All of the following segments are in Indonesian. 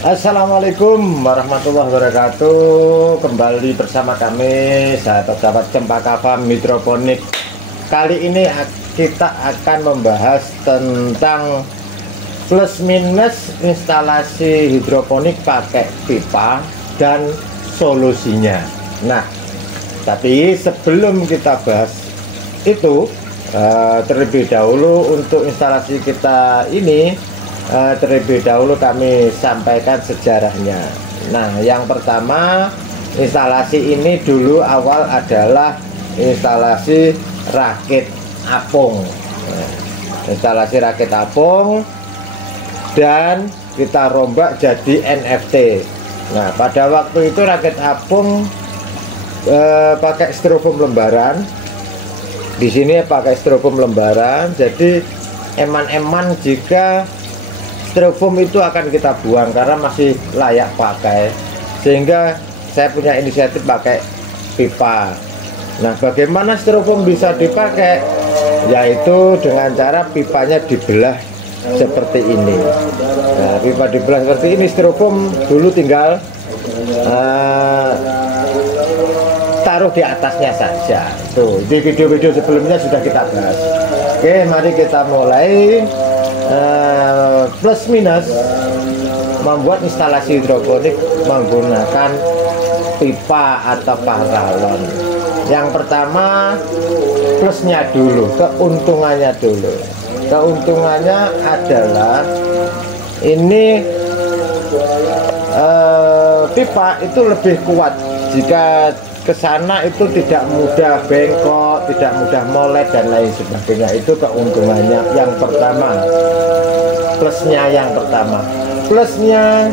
Assalamualaikum warahmatullahi wabarakatuh. Kembali bersama kami sahabat-sahabat Cempaka Farm Hidroponik. Kali ini kita akan membahas tentang plus minus instalasi hidroponik pakai pipa dan solusinya. Nah, tapi sebelum kita bahas itu, terlebih dahulu untuk instalasi kita ini, terlebih dahulu kami sampaikan sejarahnya. Nah, yang pertama, instalasi ini dulu awal adalah instalasi rakit apung. Instalasi rakit apung dan kita rombak jadi NFT. Nah, pada waktu itu rakit apung pakai styrofoam lembaran. Di sini pakai styrofoam lembaran. Jadi eman-eman jika styrofoam itu akan kita buang karena masih layak pakai, sehingga saya punya inisiatif pakai pipa. Nah, bagaimana styrofoam bisa dipakai? Yaitu dengan cara pipanya dibelah seperti ini. Nah, pipa dibelah seperti ini, styrofoam dulu tinggal taruh di atasnya saja. Tuh, di video-video sebelumnya sudah kita bahas. Oke, mari kita mulai. Plus minus membuat instalasi hidroponik menggunakan pipa atau paralon. Yang pertama, plusnya dulu, keuntungannya dulu. Keuntungannya adalah ini pipa itu lebih kuat jika ke sana itu tidak mudah bengkok, tidak mudah molet dan lain sebagainya. Itu keuntungannya yang pertama. Plusnya yang pertama. Plusnya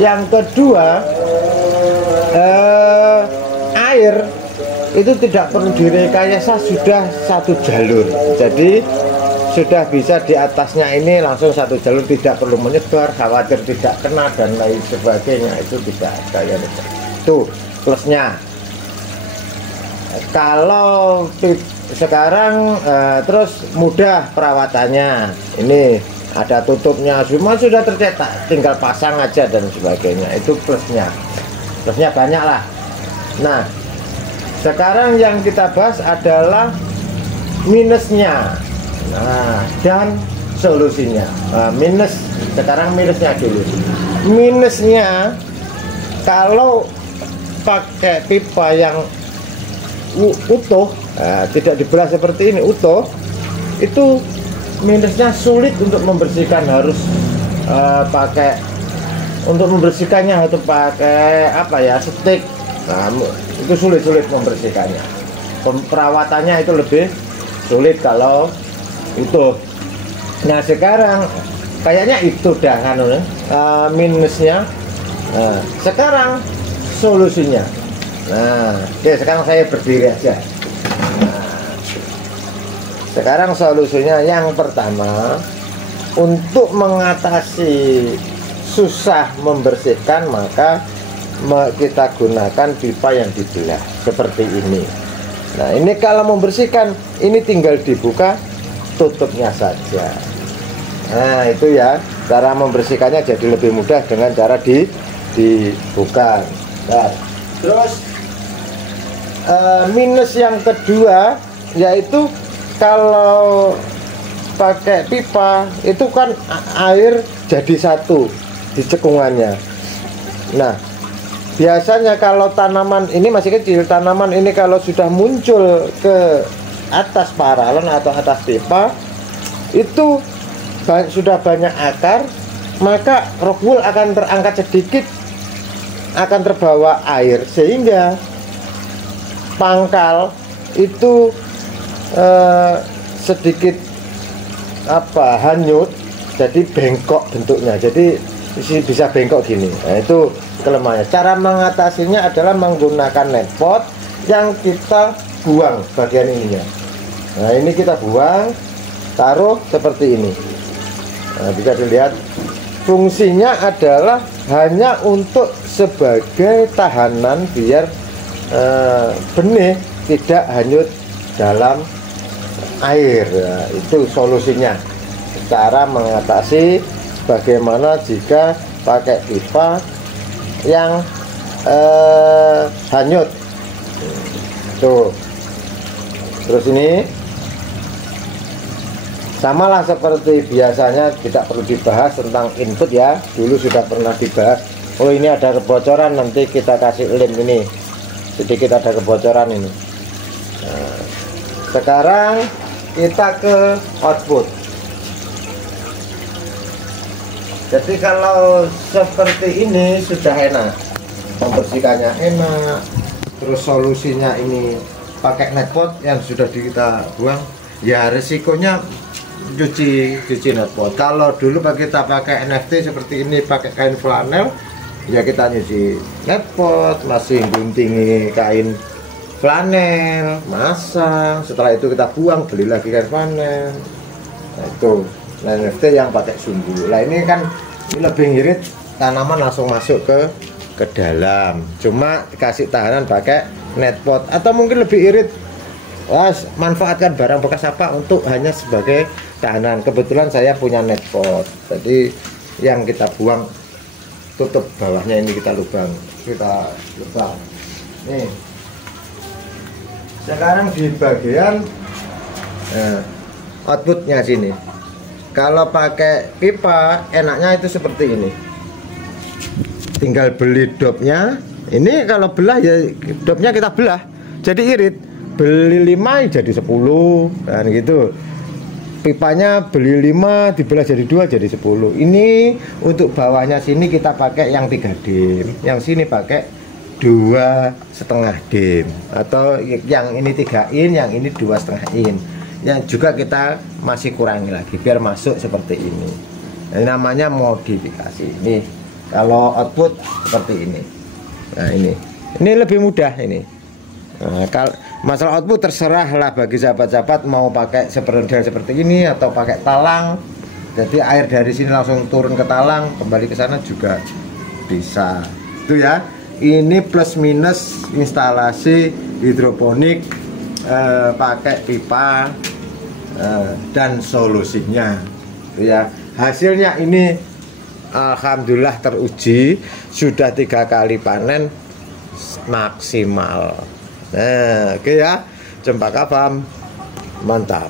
yang kedua, air itu tidak perlu direkayasa, sudah satu jalur. Jadi sudah bisa di atasnya ini langsung satu jalur, tidak perlu menyebar, khawatir tidak kena dan lain sebagainya. Itu tidak ada ya. Itu plusnya. Kalau sekarang terus mudah perawatannya, ini ada tutupnya, semua sudah tercetak, tinggal pasang aja dan sebagainya. Itu plusnya. Plusnya banyak lah. Nah, sekarang yang kita bahas adalah minusnya, nah, dan solusinya. Sekarang minusnya dulu. Minusnya kalau pakai pipa yang utuh, tidak dibelah seperti ini, utuh, itu minusnya sulit untuk membersihkan. Harus pakai, untuk membersihkannya harus pakai apa ya, stick. Nah, itu sulit membersihkannya. Perawatannya itu lebih sulit kalau itu. Nah, sekarang kayaknya itu dah kan minusnya. Nah, sekarang solusinya. Nah, oke, sekarang saya berdiri aja. Nah, sekarang solusinya yang pertama, untuk mengatasi susah membersihkan, maka kita gunakan pipa yang dibelah seperti ini. Nah, ini kalau membersihkan, ini tinggal dibuka tutupnya saja. Nah, itu ya, cara membersihkannya jadi lebih mudah dengan cara dibuka. Nah, terus minus yang kedua, yaitu kalau pakai pipa itu kan air jadi satu di cekungannya. Nah, biasanya kalau tanaman ini masih kecil, tanaman ini kalau sudah muncul ke atas paralon atau atas pipa, itu sudah banyak akar, maka rock wool akan terangkat sedikit, akan terbawa air, sehingga pangkal itu sedikit hanyut, jadi bengkok bentuknya, jadi bisa bengkok gini. Nah, itu kelemahannya. Cara mengatasinya adalah menggunakan net pot yang kita buang bagian ininya. Nah, ini kita buang, taruh seperti ini. Nah, bisa dilihat fungsinya adalah hanya untuk sebagai tahanan biar benih tidak hanyut dalam air. Nah, itu solusinya. Cara mengatasi bagaimana jika pakai pipa yang hanyut tuh. Terus ini samalah seperti biasanya, tidak perlu dibahas tentang input ya, dulu sudah pernah dibahas. Oh ini ada kebocoran, nanti kita kasih lem ini, sedikit ada kebocoran ini. Nah, sekarang kita ke output. Jadi kalau seperti ini sudah enak, membersihkannya enak, terus solusinya ini pakai netpot yang sudah kita buang. Ya resikonya cuci netpot. Kalau dulu kita pakai NFT seperti ini, pakai kain flanel, ya kita nyuci netpot, masih guntingi kain flanel, masang, setelah itu kita buang, beli lagi kain flanel. Nah itu NFT yang pakai sumbu. Nah ini kan ini lebih ngirit, tanaman langsung masuk ke dalam, cuma kasih tahanan pakai netpot. Atau mungkin lebih irit, wah, manfaatkan barang bekas apa untuk hanya sebagai tahanan. Kebetulan saya punya netpot, jadi yang kita buang tutup bawahnya ini kita lubang, nih. Sekarang di bagian outputnya sini, kalau pakai pipa enaknya itu seperti ini, tinggal beli dopnya. Ini kalau belah ya dopnya kita belah jadi irit, beli 5 jadi 10 dan gitu. Pipanya beli 5 dibelah jadi 2 jadi 10. Ini untuk bawahnya sini kita pakai yang 3 dim, yang sini pakai 2,5 dim, atau yang ini 3 in, yang ini 2,5 in. Yang juga kita masih kurangi lagi biar masuk seperti ini. Ini namanya modifikasi. Ini kalau output seperti ini. Nah ini lebih mudah ini. Nah, kalau masalah output terserahlah bagi sahabat-sahabat mau pakai seperti ini atau pakai talang. Jadi air dari sini langsung turun ke talang, kembali ke sana juga bisa. Itu ya. Ini plus minus instalasi hidroponik pakai pipa dan solusinya. Itu ya. Hasilnya ini alhamdulillah teruji, sudah 3 kali panen maksimal. Nah, oke ya, Cempaka Farm mantap.